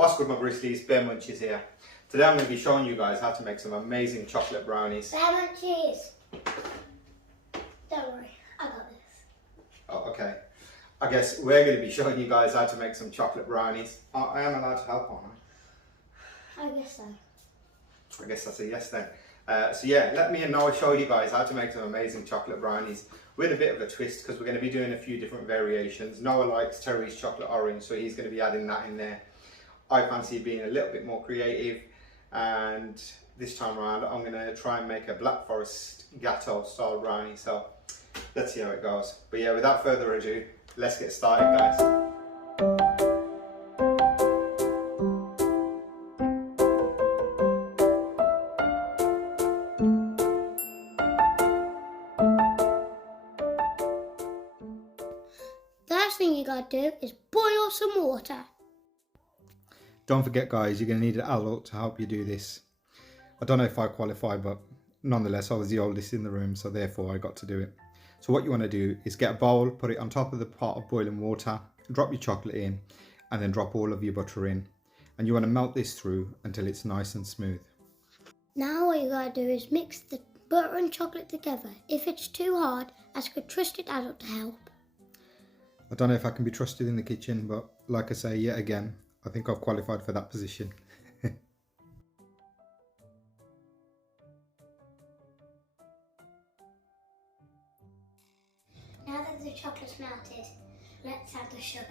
What's good, my Grizzlies? Bear Munchies here. Today I'm going to be showing you guys how to make some amazing chocolate brownies. Bear Munchies! Don't worry, I got this. Oh, okay. I guess we're going to be showing you guys how to make some chocolate brownies. I am allowed to help, aren't I? I guess so. I guess that's a yes then. So yeah, let me and Noah show you guys how to make some amazing chocolate brownies with a bit of a twist, because we're going to be doing a few different variations. Noah likes Terry's chocolate orange, so he's going to be adding that in there. I fancy being a little bit more creative, and this time around I'm going to try and make a Black Forest Gâteau style brownie, so let's see how it goes. But yeah, without further ado, let's get started, guys. The first thing you gotta do is boil some water. Don't forget, guys, you're going to need an adult to help you do this. I don't know if I qualify, but nonetheless I was the oldest in the room, so therefore I got to do it. So what you want to do is get a bowl, put it on top of the pot of boiling water, drop your chocolate in, and then drop all of your butter in. And you want to melt this through until it's nice and smooth. Now what you gotta do is mix the butter and chocolate together. If it's too hard, ask a trusted adult to help. I don't know if I can be trusted in the kitchen, but like I say, yet again, I think I've qualified for that position. Now that the chocolate's melted, let's add the sugar.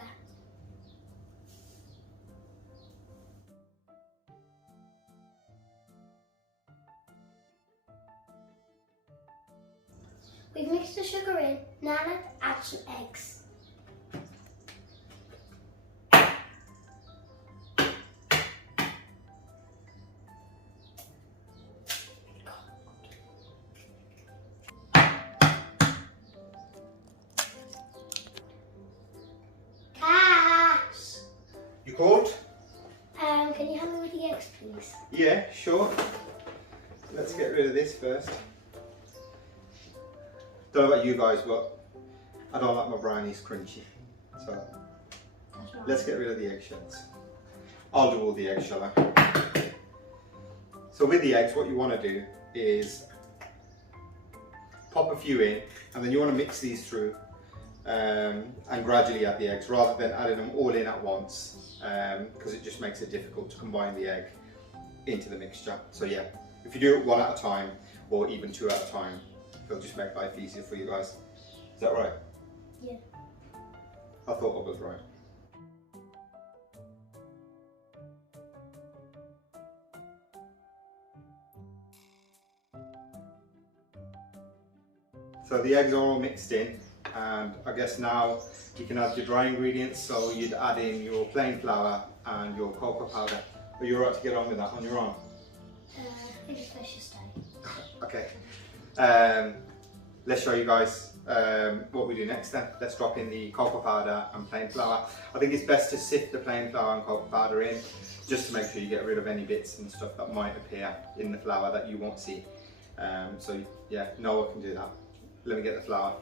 We've mixed the sugar in, now let's add some eggs. You called? Can you help me with the eggs, please? Yeah, sure. Let's get rid of this first. Don't know about you guys, but I don't like my brownies crunchy. So let's get rid of the eggshells. I'll do all the eggs, shall I? So with the eggs, what you want to do is pop a few in, and then you want to mix these through and gradually add the eggs rather than adding them all in at once, because it just makes it difficult to combine the egg into the mixture. So yeah, if you do it one at a time or even two at a time, it'll just make life easier for you guys. Is that right? Yeah. I thought I was right. So the eggs are all mixed in, and I guess now you can add your dry ingredients. So you'd add in your plain flour and your cocoa powder. Are you alright to get on with that on your own? I think I should stay. Okay. Let's show you guys what we do next then. Let's drop in the cocoa powder and plain flour. I think it's best to sift the plain flour and cocoa powder in, just to make sure you get rid of any bits and stuff that might appear in the flour that you won't see. So yeah, Noah can do that. Let me get the flour.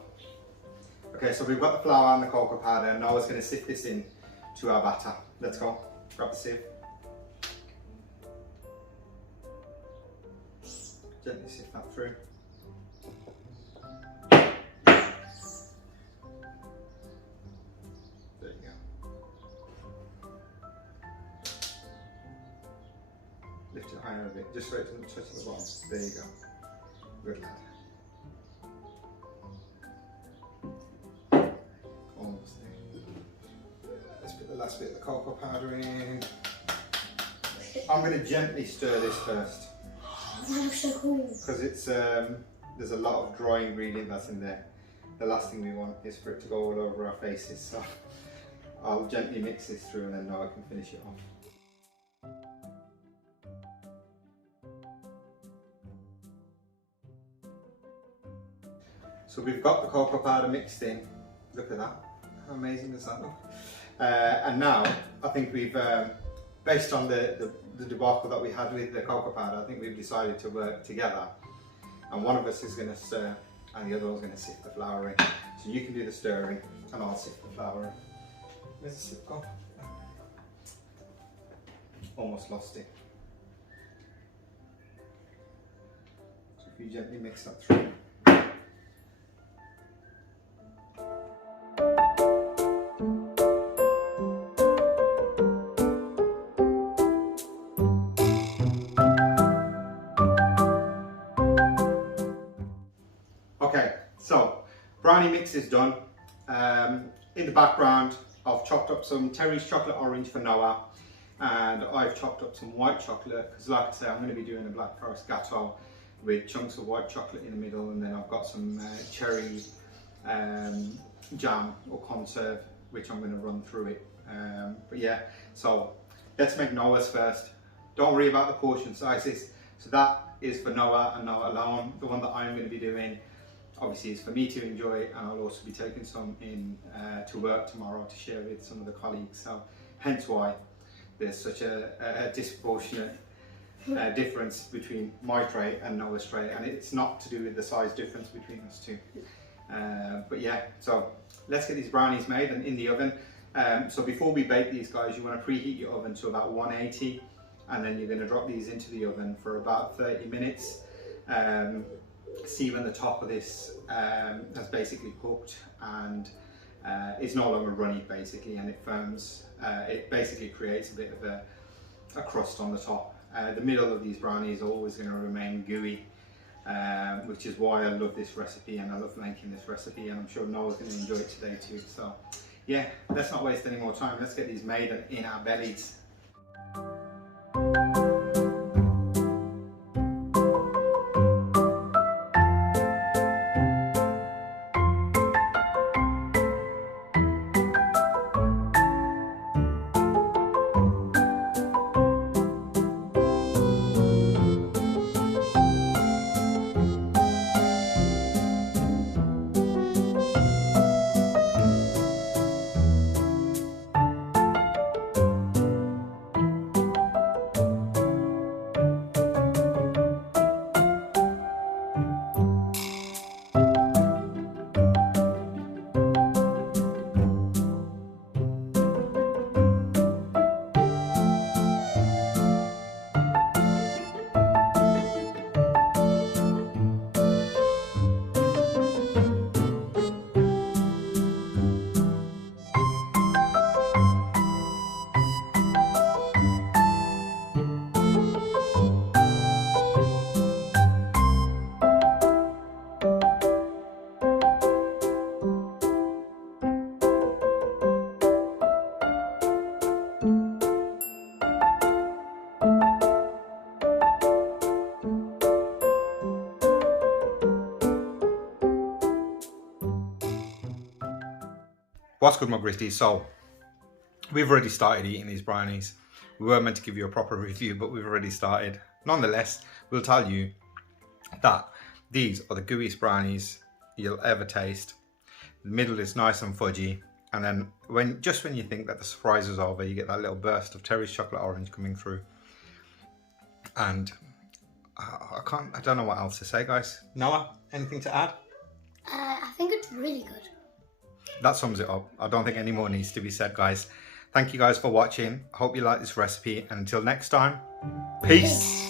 Okay, so we've got the flour and the cocoa powder, and Noah's going to sift this in to our batter. Let's go. Grab the sieve. Gently sift that through. There you go. Lift it higher a bit, just so it doesn't touch the bottom. There you go. Good lad. Almost there. Let's put the last bit of the cocoa powder in. I'm going to gently stir this first. That looks so cool. Because it's there's a lot of dry ingredient that's in there. The last thing we want is for it to go all over our faces. So I'll gently mix this through, and then now I can finish it off. So we've got the cocoa powder mixed in. Look at that. How amazing does that look? And now I think we've, based on the debacle that we had with the cocoa powder, I think we've decided to work together. And one of us is going to stir, and the other one's going to sift the flour in. So you can do the stirring, and I'll sift the flour in. Where's the sift go? almost lost it. So if you gently mix that through. Okay, so brownie mix is done. In the background, I've chopped up some Terry's chocolate orange for Noah, and I've chopped up some white chocolate because, like I say, I'm going to be doing a black forest gâteau with chunks of white chocolate in the middle, and then I've got some cherry jam or conserve which I'm going to run through it. But yeah, so let's make Noah's first. Don't worry about the portion sizes. So that is for Noah and Noah alone. The one that I'm going to be doing obviously is for me to enjoy, and I'll also be taking some in to work tomorrow to share with some of the colleagues. So hence why there's such a disproportionate difference between my tray and Noah's tray, and it's not to do with the size difference between us two. But yeah, so let's get these brownies made and in the oven. So before we bake these guys, you want to preheat your oven to about 180, and then you're going to drop these into the oven for about 30 minutes. See when the top of this has basically cooked and it's no longer runny basically, and it firms. It basically creates a bit of a crust on the top. The middle of these brownies are always going to remain gooey, which is why I love this recipe, and I love making this recipe, and I'm sure Noah's going to enjoy it today too. So yeah, let's not waste any more time. Let's get these made and in our bellies. What's good, my Gritties? So we've already started eating these brownies. We weren't meant to give you a proper review, but we've already started. Nonetheless, we'll tell you that these are the gooeyest brownies you'll ever taste. The middle is nice and fudgy, and then when you think that the surprise is over, you get that little burst of Terry's chocolate orange coming through. And I don't know what else to say, guys. Noah, anything to add? I think it's really good. That sums it up. I don't think any more needs to be said, guys. Thank you guys for watching. Hope you like this recipe, and until next time, peace.